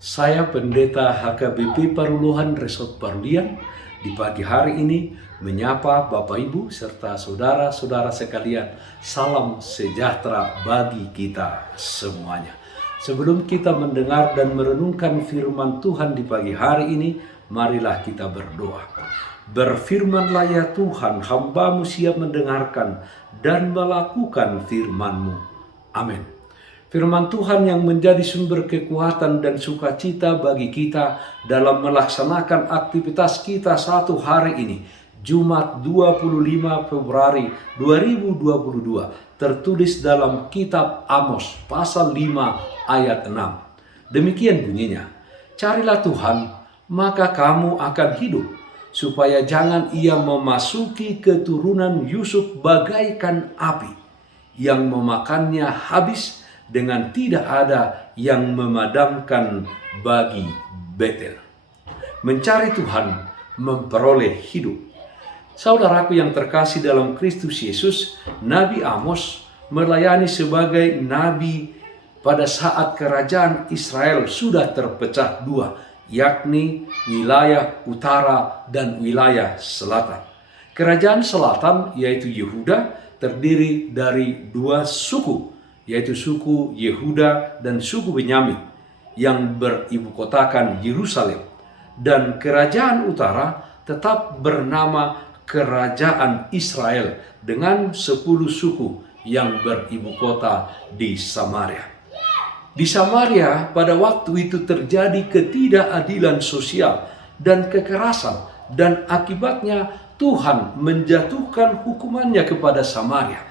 Saya Pendeta HKBP Paruluhan Resort Parulian di pagi hari ini menyapa Bapak Ibu serta saudara-saudara sekalian. Salam sejahtera bagi kita semuanya. Sebelum kita mendengar dan merenungkan firman Tuhan di pagi hari ini, marilah kita berdoa. Berfirmanlah ya Tuhan, hamba-Mu siap mendengarkan dan melakukan firman-Mu. Amin. Firman Tuhan yang menjadi sumber kekuatan dan sukacita bagi kita dalam melaksanakan aktivitas kita satu hari ini, Jumat 25 Februari 2022, tertulis dalam kitab Amos pasal 5 ayat 6. Demikian bunyinya, carilah Tuhan, maka kamu akan hidup, supaya jangan ia memasuki keturunan Yusuf bagaikan api, yang memakannya habis, dengan tidak ada yang memadamkan bagi Betel. Mencari Tuhan, memperoleh hidup. Saudaraku yang terkasih dalam Kristus Yesus, Nabi Amos melayani sebagai nabi pada saat kerajaan Israel sudah terpecah dua, yakni wilayah utara dan wilayah selatan. Kerajaan selatan, yaitu Yehuda, terdiri dari dua suku, yaitu suku Yehuda dan suku Benyamin yang beribukotakan Yerusalem. Dan kerajaan utara tetap bernama Kerajaan Israel dengan 10 suku yang beribukota di Samaria. Di Samaria pada waktu itu terjadi ketidakadilan sosial dan kekerasan, dan akibatnya Tuhan menjatuhkan hukumannya kepada Samaria.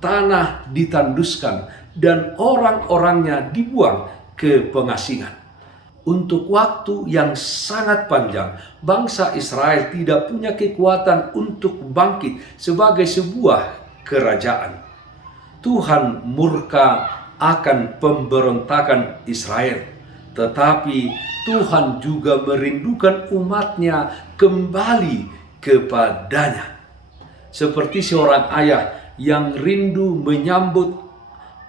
Tanah ditanduskan dan orang-orangnya dibuang ke pengasingan. Untuk waktu yang sangat panjang, bangsa Israel tidak punya kekuatan untuk bangkit sebagai sebuah kerajaan. Tuhan murka akan pemberontakan Israel, tetapi Tuhan juga merindukan umatnya kembali kepadanya. Seperti seorang ayah yang rindu menyambut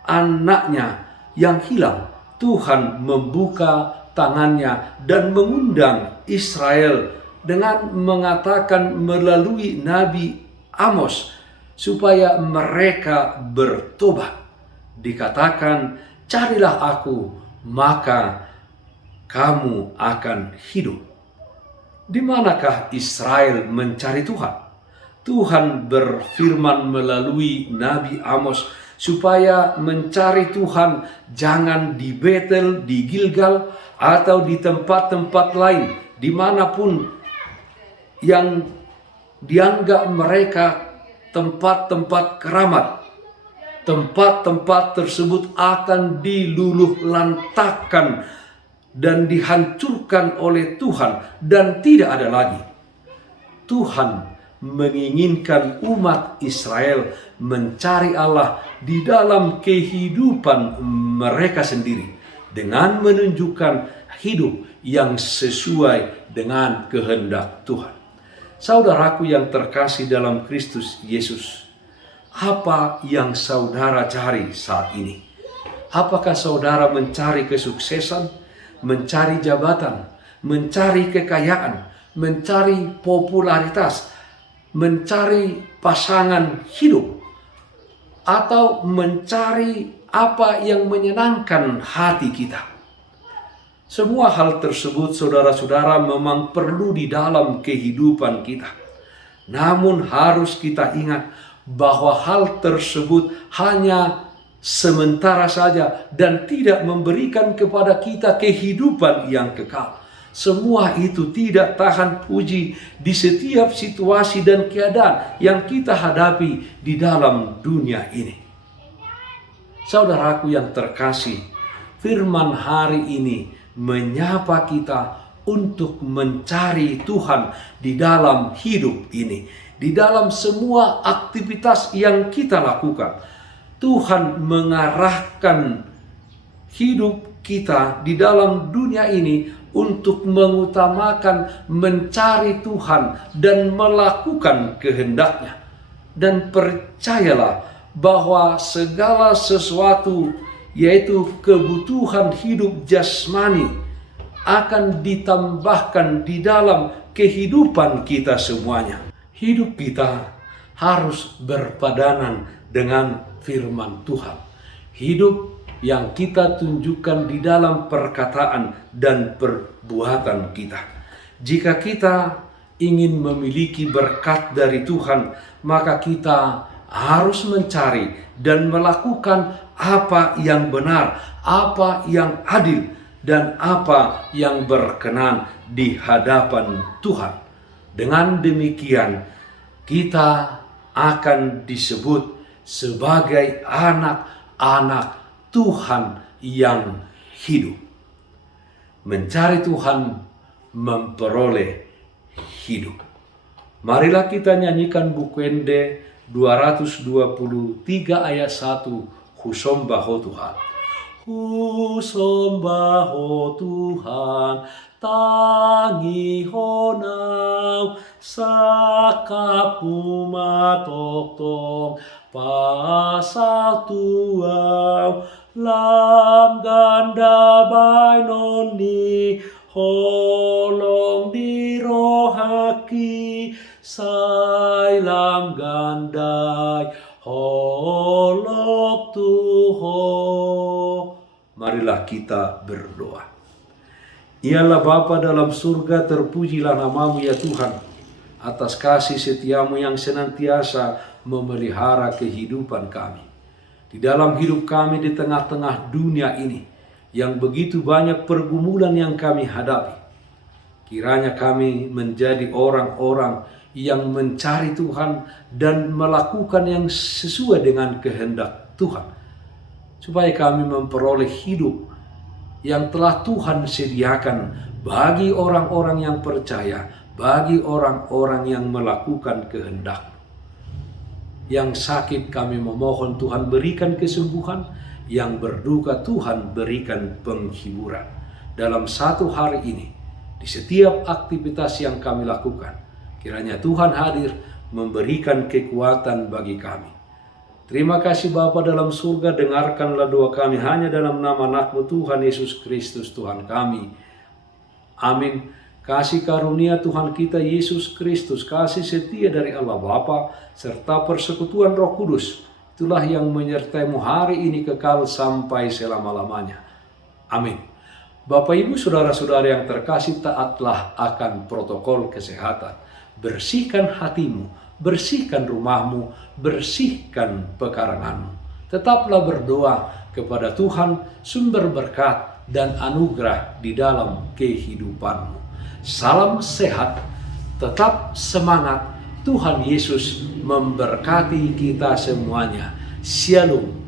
anaknya yang hilang, Tuhan membuka tangannya dan mengundang Israel dengan mengatakan melalui Nabi Amos supaya mereka bertobat. Dikatakan, carilah aku, maka kamu akan hidup. Di manakah Israel mencari Tuhan? Tuhan berfirman melalui Nabi Amos supaya mencari Tuhan jangan di Betel, di Gilgal, atau di tempat-tempat lain dimanapun yang dianggap mereka tempat-tempat keramat. Tempat-tempat tersebut akan diluluh lantakkan dan dihancurkan oleh Tuhan dan tidak ada lagi. Tuhan menginginkan umat Israel mencari Allah di dalam kehidupan mereka sendiri dengan menunjukkan hidup yang sesuai dengan kehendak Tuhan. Saudaraku yang terkasih dalam Kristus Yesus, apa yang saudara cari saat ini? Apakah saudara mencari kesuksesan, mencari jabatan, mencari kekayaan, mencari popularitas, mencari pasangan hidup, atau mencari apa yang menyenangkan hati kita? Semua hal tersebut, saudara-saudara, memang perlu di dalam kehidupan kita. Namun harus kita ingat bahwa hal tersebut hanya sementara saja dan tidak memberikan kepada kita kehidupan yang kekal. Semua itu tidak tahan puji di setiap situasi dan keadaan yang kita hadapi di dalam dunia ini. Saudaraku yang terkasih, firman hari ini menyapa kita untuk mencari Tuhan di dalam hidup ini, di dalam semua aktivitas yang kita lakukan. Tuhan mengarahkan hidup kita di dalam dunia ini untuk mengutamakan mencari Tuhan dan melakukan kehendaknya. Dan percayalah bahwa segala sesuatu, yaitu kebutuhan hidup jasmani, akan ditambahkan di dalam kehidupan kita semuanya. Hidup kita harus berpadanan dengan firman Tuhan. Hidup yang kita tunjukkan di dalam perkataan dan perbuatan kita. Jika kita ingin memiliki berkat dari Tuhan, maka kita harus mencari dan melakukan apa yang benar, apa yang adil, dan apa yang berkenan di hadapan Tuhan. Dengan demikian, kita akan disebut sebagai anak-anak Tuhan yang hidup. Mencari Tuhan memperoleh hidup. Marilah kita nyanyikan Bukwende 223 ayat 1, Husombaho Tuhan. Husombaho Tuhan, tangi honau, sakapu matoktong, pasal tuau, lam ganda bainoni, holong dirohaki, sailam gandai, holok tuho. Marilah kita berdoa. Ialah Bapa dalam surga, terpujilah namamu ya Tuhan, atas kasih setiamu yang senantiasa memelihara kehidupan kami. Di dalam hidup kami di tengah-tengah dunia ini, yang begitu banyak pergumulan yang kami hadapi. Kiranya kami menjadi orang-orang yang mencari Tuhan dan melakukan yang sesuai dengan kehendak Tuhan. Supaya kami memperoleh hidup yang telah Tuhan sediakan bagi orang-orang yang percaya, bagi orang-orang yang melakukan kehendak. Yang sakit kami memohon Tuhan berikan kesembuhan, yang berduka Tuhan berikan penghiburan. Dalam satu hari ini, di setiap aktivitas yang kami lakukan, kiranya Tuhan hadir memberikan kekuatan bagi kami. Terima kasih Bapa dalam surga, dengarkanlah doa kami hanya dalam nama anak-Mu Tuhan Yesus Kristus Tuhan kami. Amin. Kasih karunia Tuhan kita Yesus Kristus, kasih setia dari Allah Bapa, serta persekutuan Roh Kudus, itulah yang menyertai-Mu hari ini kekal sampai selama-lamanya. Amin. Bapak Ibu Saudara-saudara yang terkasih, taatlah akan protokol kesehatan. Bersihkan hatimu, bersihkan rumahmu, bersihkan pekaranganmu. Tetaplah berdoa kepada Tuhan, sumber berkat dan anugerah di dalam kehidupanmu. Salam sehat, tetap semangat. Tuhan Yesus memberkati kita semuanya. Shalom.